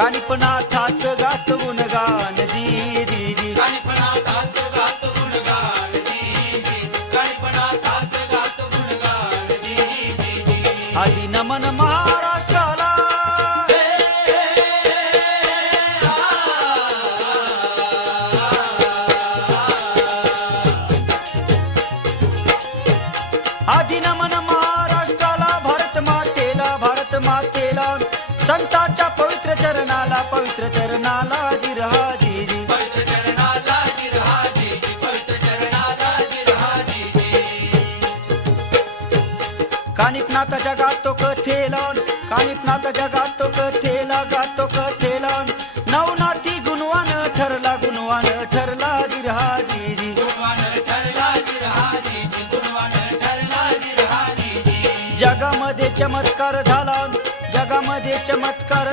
कानिपनाथाच गात गुणगान जी जी जी कानिपनाथाच गात गुणगान जी जी कानिपनाथाच गात गुणगान जी जी जी आदि नमन महाराष्ट्राला आदि नमन महाराष्ट्राला भारत मातेला संतांच्या पवित्र चरणाला जिरहा जी जी पवित्र चरणाला जिरहा जी जी पवित्र चरणाला जिरहा जी जी कानिपनाथाच्या गातो कथेला गातो कथेला नवनाथी गुणवान ठरला जिरहा जी जी गुणवान ठरला जिरहा जी जी गुणवान ठरला जिरहा जी जी जगामध्ये चमत्कार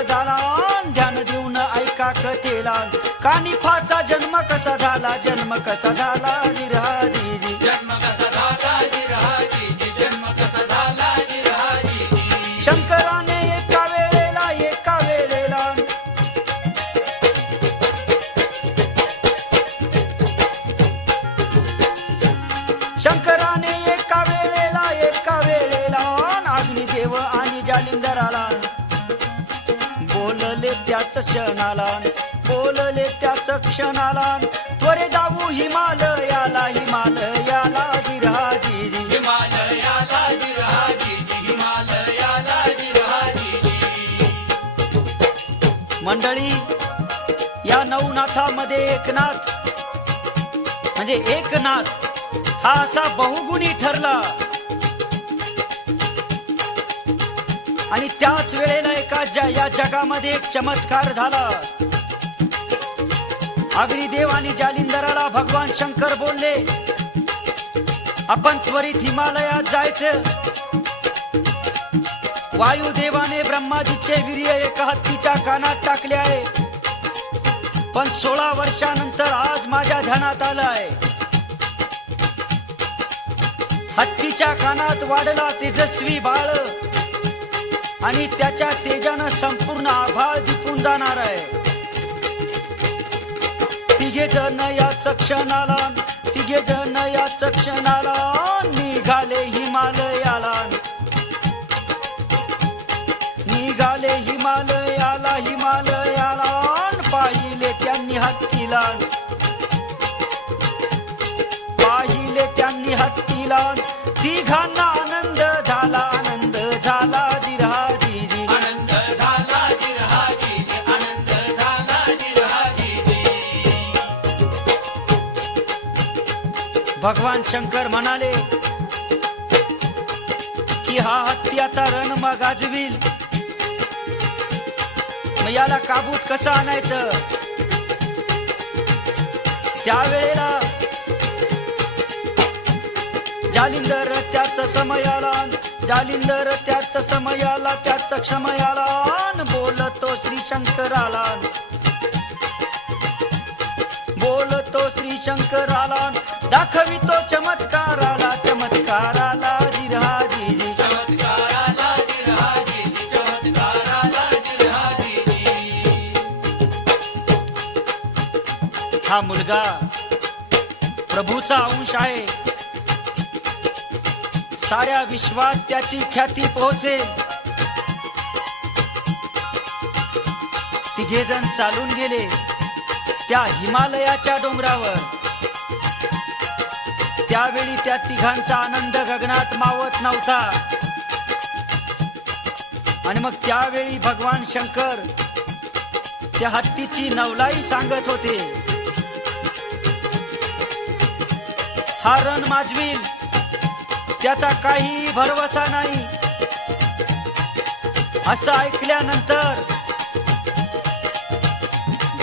झाला ध्यान देऊन ऐका कथेला कानिफाचा जन्म कसा झाला जिरहा जी जी जन्म कसा झाला जिरहा जी जी जन्म कसा झाला जिरहा जी जी शंकराने एका वेळेला शंकराने एका वेळेला अग्निदेव आणि जालिंदराला बोलले त्याच क्षणाला त्वरे जाऊ हिमालयाला जिरहा जी जी हिमालयाला जिरहा जी जी हिमालयाला जिरहा जी जी मंडळी या नवनाथामध्ये एकनाथ म्हणजे एकनाथ हा असा बहुगुणी ठरला आणि त्याच वेळेला या जगामध्ये एक चमत्कार झाला अग्निदेव आणि जालिंदराला भगवान शंकर बोलले आपण त्वरित हिमालयात जायचं वायुदेवाने ब्रह्माजीचे वीर्य एका हत्तीच्या कानात टाकले आहे पण 16 वर्षानंतर आज माझ्या ध्यानात आलं आहे हत्तीच्या कानात वाढला तेजस्वी बाळ आणि त्याच्या तेजानं संपूर्ण आभाळ दिपून जाणार आहे तिघे जण याच क्षणाला निघाले हिमालयाला पाहिले त्यांनी हत्तीला तिघांना आनंद झाला जिरहा जी जी आनंद झाला जिरहा जी जी आनंद झाला जिरहा जी जी भगवान शंकर म्हणाले की हा हत्ती आता रण गाजवील मग याला काबूत कसं आणायचं त्यावेळेला जालिंदर त्याच समयाला त्याच क्षमयाला बोलतो श्री शंकराला दाखवितो चमत्काराला जिरहा जी जी चमत्काराला जिरहा जी जी चमत्काराला जिरहा जी जी हा मुलगा प्रभूचा अंश आहे साऱ्या विश्वात त्याची ख्याती पोहोचेल तिघे जण चालून गेले त्या हिमालयाच्या डोंगरावर त्यावेळी त्या तिघांचा आनंद गगनात मावत नव्हता आणि मग त्यावेळी भगवान शंकर त्या हत्तीची नवलाई सांगत होते हा रण माजवील त्याचा काही भरवसा नाही असं ऐकल्यानंतर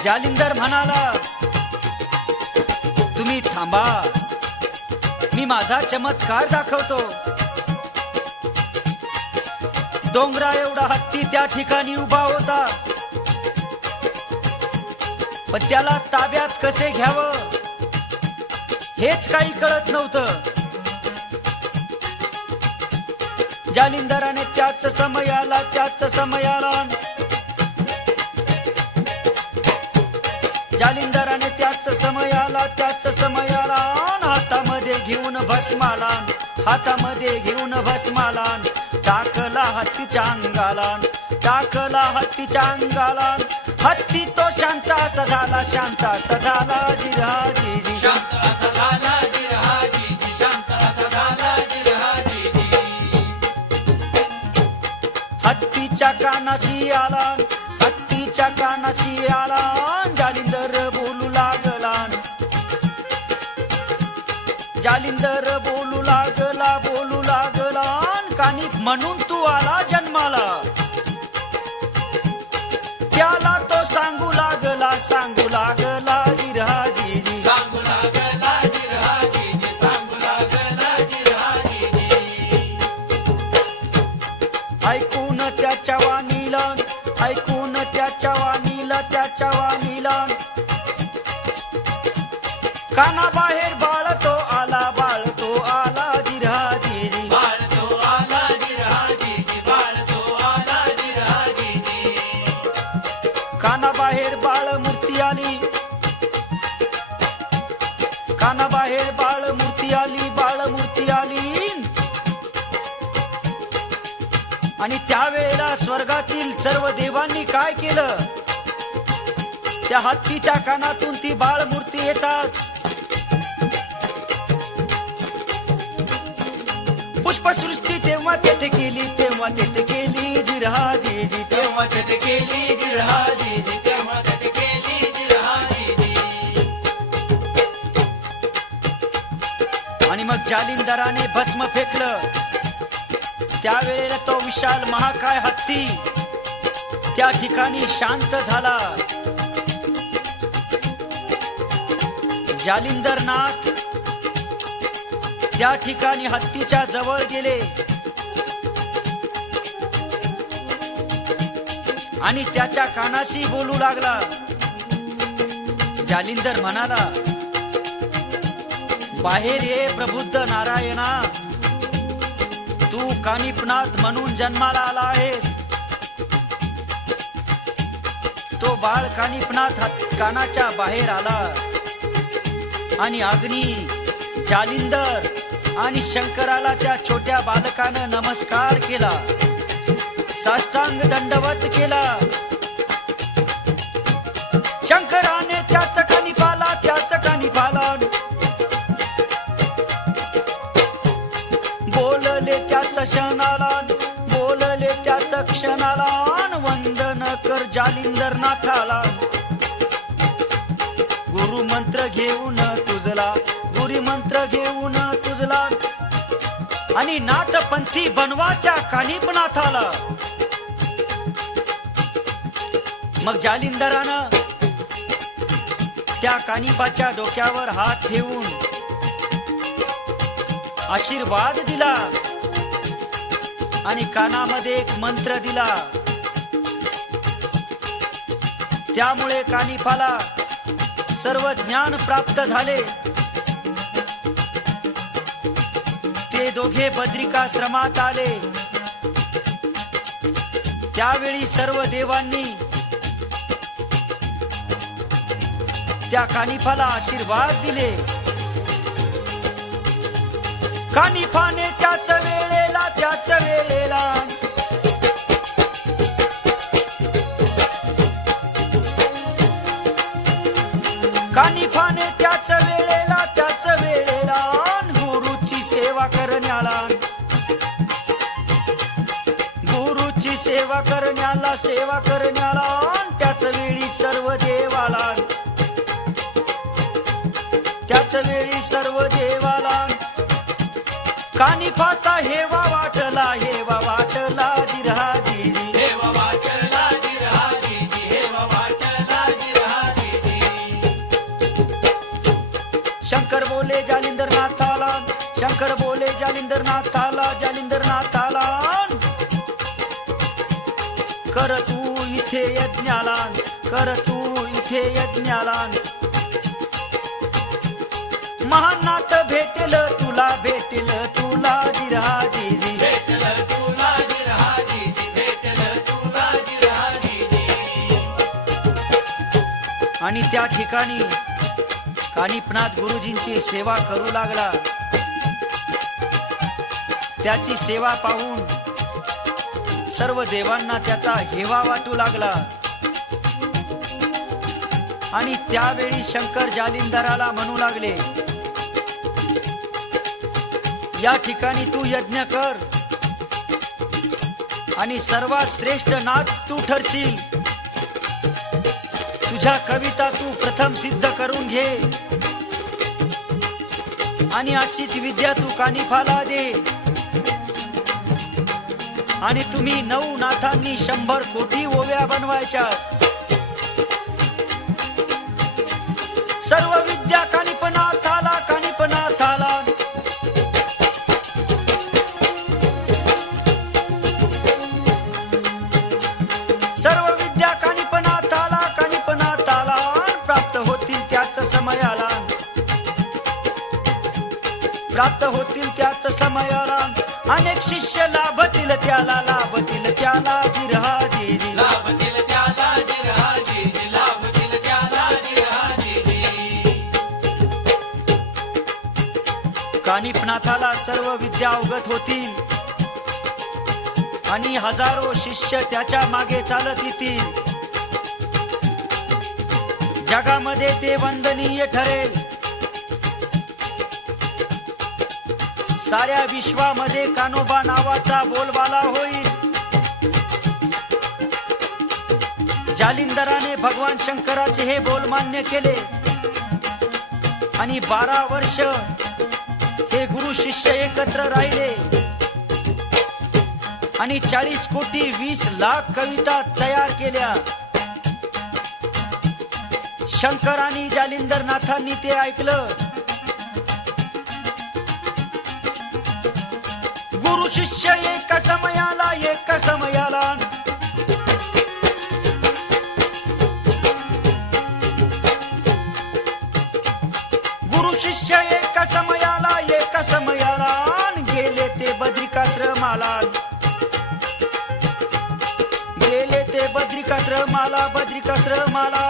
जालिंदर म्हणाला तुम्ही थांबा मी माझा चमत्कार दाखवतो डोंगरा एवढा हत्ती त्या ठिकाणी उभा होता पण त्याला ताब्यात कसे घ्यावं हेच काही कळत नव्हतं जालिंदराने त्याच समयाला समयाला त्याच समयाला हातामध्ये घेऊन भस्माला हातामध्ये घेऊन भस्माला टाकला हत्तीच्या अंगाला टाकला हत्तीच्या अंगाला हत्ती तो शांत असा झाला शांत असा झाला जिराजी शांत असा झाला जिरहाजी शांत असा झाला जिरहाजी हत्तीच्या कानाशी आला हत्तीच्या कानाशी आला जालिंदर बोलू लागला जालिंदर बोलू लागला कानी म्हणून तू आला जन्माला त्याला तो सांगू लागला जिरहाजी सांगू लागला जिरहाजी सांगू लागला जिरहाजी ऐकून त्याच्या वाणीला ऐकून त्याच्या वाणीला काना बाहेर बाळ तो आला जिरहाजी बाळ तो आला जिरहाजी बाळ तो आला जिरहाजी काना बाहेर बाळ मूर्ती आली काना बाहेर बाळ मूर्ती आली आणि त्यावेळेला स्वर्गातील सर्व देवांनी काय केलं त्या हत्तीच्या कानातून ती बाळ मूर्ती येतात पुष्पसृष्टी तेव्हा तेथे केली जिरहाजी तेव्हा तेथे केली जिरहाजी तेव्हा तेथे केली जिरहाजी आणि मग जालिंदराने भस्म फेकलं त्यावेळेला तो विशाल महाकाय हत्ती त्या ठिकाणी शांत झाला जालिंदरनाथ त्या ठिकाणी हत्तीच्या जवळ गेले आणि त्याच्या कानाशी बोलू लागला जालिंदर म्हणाला बाहेर ये प्रबुद्ध नारायणा तू कानिपनाथ म्हणून जन्माला आला आहेस तो बाळ कानिपनाथ कानाच्या बाहेर आला आणि अग्नी जालिंदर आणि शंकराला त्या छोट्या बालकानं नमस्कार केला साष्टांग दंडवत केला शंकराने त्याच कानी पाला बोलले त्याच क्षणाला वंदन कर जालिंदरनाथाला गुरुमंत्र घेऊन तुझला आणि नाथपंथी बनवा त्या कानिपनाथाला मग जालिंदरानं त्या कानिपाच्या डोक्यावर हात ठेवून आशीर्वाद दिला आणि कानामध्ये एक मंत्र दिला त्यामुळे कानिपाला सर्व ज्ञान प्राप्त झाले ते दोघे बद्रिकाश्रमात आले त्यावेळी सर्व देवांनी त्या कानिफाला आशीर्वाद दिले कानिफाने त्याच वेळेला कानिफाने त्याच वेळेला गुरुची सेवा करण्याला त्याच वेळी सर्व देवाला कानिफाचा हेवा वाटला जिरहाजी हेवा वाटला जिरहाजी हेवा वाटला जिरहाजी शंकर बोले जालिंदरनाथाला कर तू इथे यज्ञाला महानाथ भेटेल तुला जिरहाजी भेटल तुला जिरहाजी भेटल तुला जिरहाजी आणि त्या ठिकाणी कानिपनाथ गुरुजींची सेवा करू लागला. त्याची सेवा पाहून सर्व देवांना त्याचा हेवा वाटू लागला. आणि त्यावेळी शंकर जालिंदराला म्हणू लागले, या ठिकाणी तू यज्ञ कर आणि सर्वात श्रेष्ठ नाथ तू ठरशील. तुझ्या कविता तू प्रथम सिद्ध करून घे आणि अशीच विद्या तू कानिफाला दे. आणि तुम्ही 9 नाथांनी 100 कोटी ओव्या बनवायच्या. सर्व विद्या कानिपनाथाला, कानिपनाथाला. सर्व विद्या कानिपनाथाला, कानिपनाथाला प्राप्त होतील त्याच समयाला. प्राप्त होतील त्याच समयाला. अनेक शिष्य लाभतील त्याला, लाभतील त्याला जिरहाजी. लाभतील त्याला जिरहाजी, लाभतील त्याला जिरहाजी. कानिपनाथाला सर्व विद्या अवगत होतील आणि हजारो शिष्य त्याच्या मागे चालत येतील. जगामध्ये ते वंदनीय ठरेल. साऱ्या विश्वामध्ये कान्होबा नावाचा बोलबाला होईल. जालिंदराने भगवान शंकराचे हे बोल मान्य केले आणि 12 वर्ष हे गुरु शिष्य एकत्र राहिले आणि 40 कोटी 20 लाख कविता तयार केल्या. शंकर आणि जालिंदरनाथांनी ते ऐकलं. गुरु शिष्य एका समयाला, एका समयाला. गुरु शिष्य एका समयाला, एका समयाला गेले ते बद्रिकाश्रमाला. गेले ते बद्रिकाश्रमाला, बद्रिकाश्रमाला.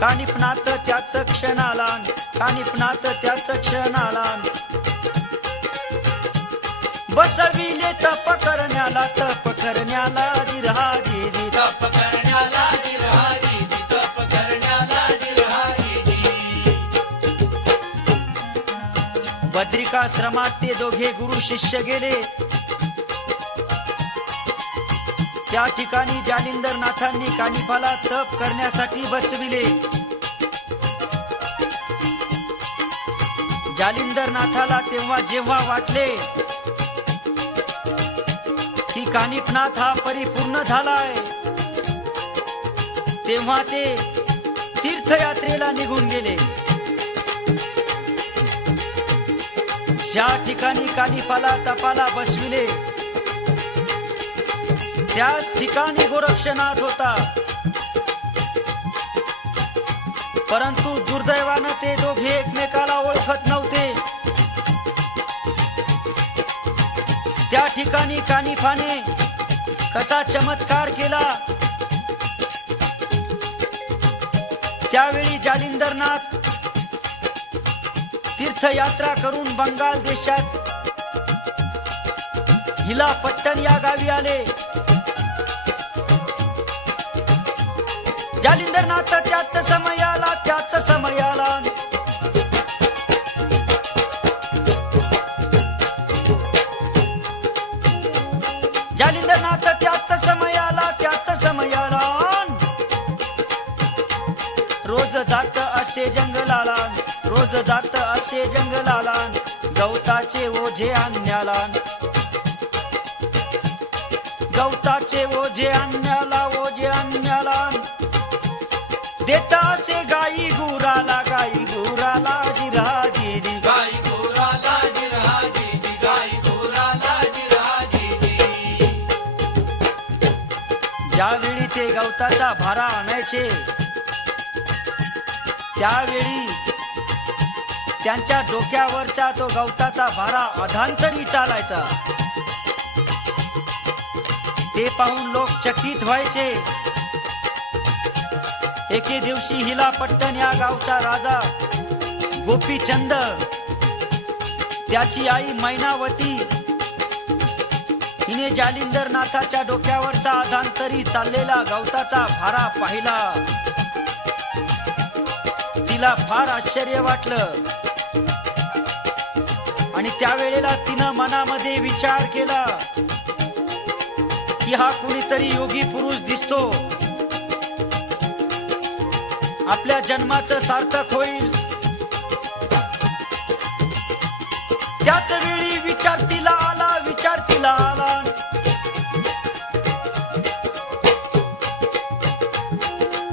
कानिपनाथ त्याच क्षणाला, कानिपनाथ त्याच क्षणाला. बसविले तप करण्याला, तप करण्याला जिरहाजी. तप करण्याला जिरहाजी, तप करण्याला जिरहाजी. बद्रिकाश्रमात ते दोघे गुरु शिष्य गेले. त्या ठिकाणी जालिंदरनाथांनी कानिफाला तप करण्यासाठी बसविले. जालिंदरनाथाला तेव्हा जेव्हा वाटले की कानिफनाथ हा परिपूर्ण झालाय, तेव्हा ते तीर्थयात्रेला निघून गेले. ज्या ठिकाणी कानिफाला तपाला बसविले त्याच ठिकाणी गोरक्षनाथ होता. परंतु दुर्दैवानं ते दोघे एकमेकाला ओळखत नव्हते. त्या ठिकाणी कानिफाने कसा चमत्कार केला. त्यावेळी जालिंदरनाथ तीर्थयात्रा करून बंगाल देशात हिलापट्टण या गावी आले. जालिंदरनाथ त्याच समयाला, त्याच समयाला. जालिंदरनाथ त्याच समयाला, त्याच समयाला. रोज जात असे जंगलाला, रोज जात असे जंगलाला. गवताचे ओझे आणण्याला, गवताचे ओझे आणण्याला, ओझे आणण्याला. देत असे गाई गुराला, गाई गुराला जिरहाजी. गाई गुराला जिरहाजी, गाई गुराला जिरहाजी. ज्यावेळी ते गवताचा भारा आणायचे त्यावेळी त्यांच्या डोक्यावरचा तो गवताचा भारा अधांतरी चालायचा. ते पाहून लोक चकित व्हायचे. एके दिवशी हिला पट्टण या गावचा राजा गोपीचंद, त्याची आई मैनावती हिने जालिंदर नाथाच्या डोक्यावरचा अधांतरी चाललेला गवताचा भारा पाहिला. तिला फार आश्चर्य वाटलं आणि त्यावेळेला तिनं मनामध्ये विचार केला की हा कुणीतरी योगी पुरुष दिसतो, आपल्या जन्माचं सार्थक होईल. त्याच वेळी विचार तिला आला.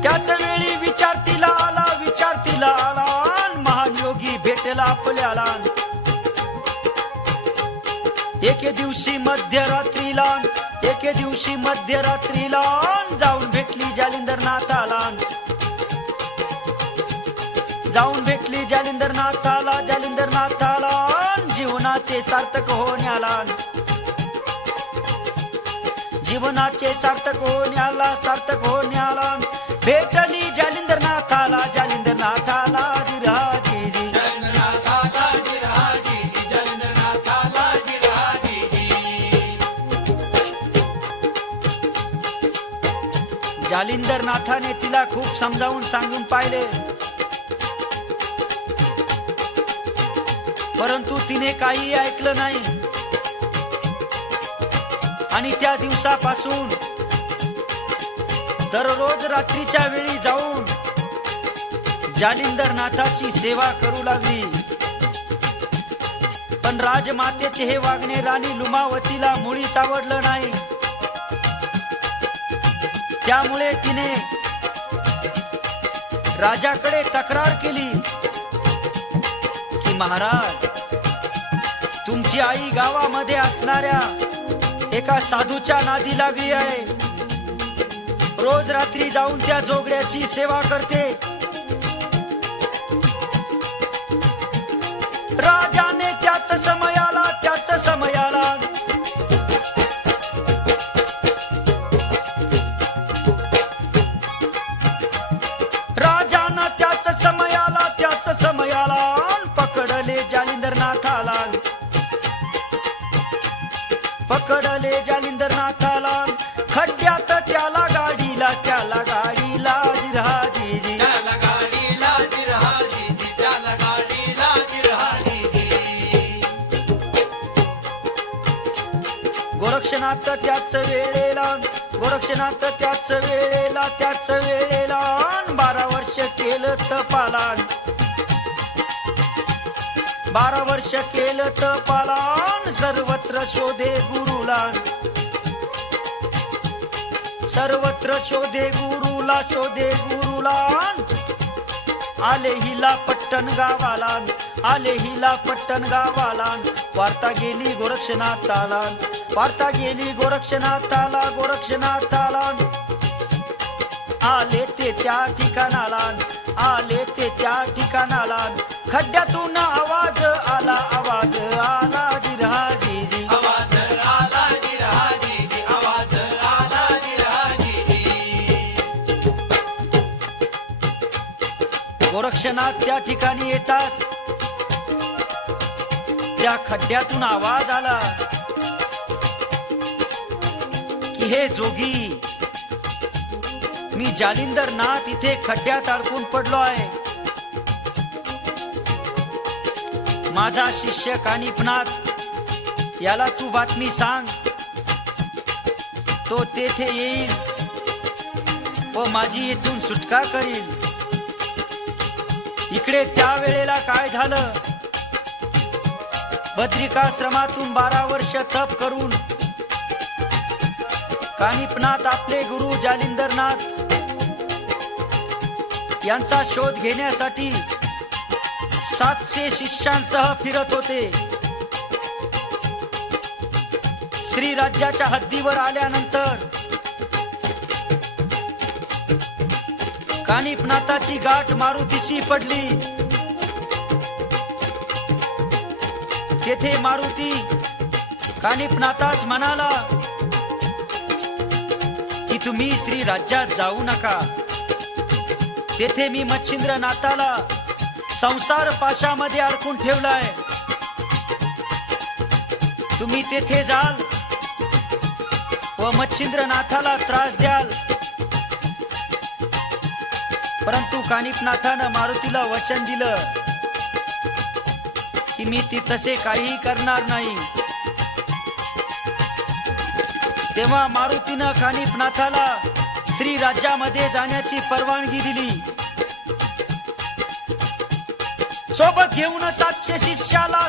त्याच वेळी विचार तिला आला. महान योगी भेटला आपल्याला. एके दिवशी मध्यरात्रीला जाऊन भेटली जालिंदरनाथाला जीवनाचे सार्थक होण्याला भेटली जालिंदरनाथाला जिराजीजी. जालिंदरनाथाने तिला खूप समजावून सांगून पाहिले, परंतु तिने काही ऐकलं नाही. आणि त्या दिवसापासून दररोज रात्रीच्या वेळी जाऊन जालिंदरनाथाची सेवा करू लागली. पण राजमातेचे हे वागणे राणी लुमावतीला मुळीच आवडलं नाही. त्यामुळे तिने राजाकडे तक्रार केली की महाराज, तुमची आई गावामध्ये असणाऱ्या एका साधूच्या नादी लागली आहे. रोज रात्री जाऊन त्या जोगड्याची सेवा करते. राजाने त्याच समयाला पकडले जालिंदरनाथाला. खड्ड्यात त्याला गाडीला जिराजीजी. गोरक्षनाथ त्याच वेळेला 12 वर्ष केलं तपालान. 12 वर्ष केलं तपालान. सर्वत्र शोधे गुरुला. आले हिला पट्टण गावाला. वार्ता गेली गोरक्षनाथाला. आले ते त्या ठिकाणाला. खड्ड्यातून आवाज आला जिराजीजी. गोरक्षनाथ त्या ठिकाणी येताच त्या खड्ड्यातून आवाज आला की हे जोगी, मी जालिंदरनाथ इथे खड्ड्यात अडकून पडलो आहे. माझा शिष्य कानिफनाथ याला तू बातमी सांग, तो तेथे येईल व माझी इथून सुटका करील. इकडे त्या वेळेला काय झालं, बद्रिकाश्रमातून 12 वर्ष तप करून कानिफनाथ आपले गुरु जालिंदरनाथ यांचा शोध घेण्यासाठी 700 शिष्यांसह फिरत होते. श्री राज्याच्या हद्दीवर आल्यानंतर कानिफनाथाची गाठ मारुतीशी पडली. तेथे मारुती कानिफनाथास म्हणाला की तुम्ही श्री राज्यात जाऊ नका, तेथे मी मच्छिंद्रनाथाला संसार पाशामध्ये अडकून ठेवलाय. तुम्ही तेथे जाल व मच्छिंद्रनाथाला त्रास द्याल. परंतु कानिपनाथानं मारुतीला वचन दिलं की मी ती तसे काहीही करणार नाही. तेव्हा मारुतीनं कानिपनाथाला श्री राज्यामध्ये जाण्याची परवानगी दिली. सोबत घेऊन 700 शिष्याला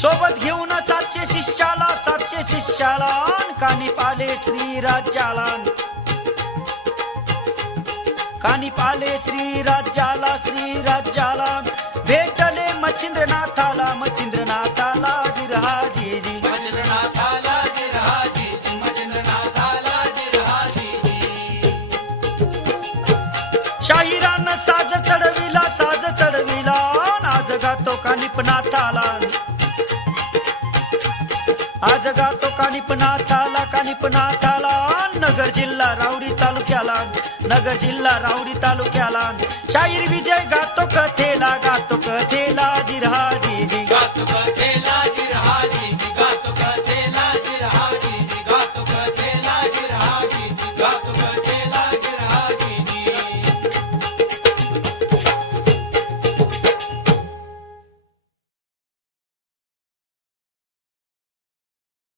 सोबत घेऊन 700 शिष्याला कानिप आले श्री राज्याला. कानिप आले श्री राज्याला भेटले मच्छिंद्रनाथाला जिरहाजी. मच्छिंद्रनाथाला जिरहाजी, मच्छिंद्रनाथाला जिरहाजी. शाहिरानं साज चढविला आज गातो कानिपनाथाला. आज गातो कानिपनाथाला नगर जिल्हा राऊरी तालुक्याला शाहीर विजय गातो कथेला जिरहा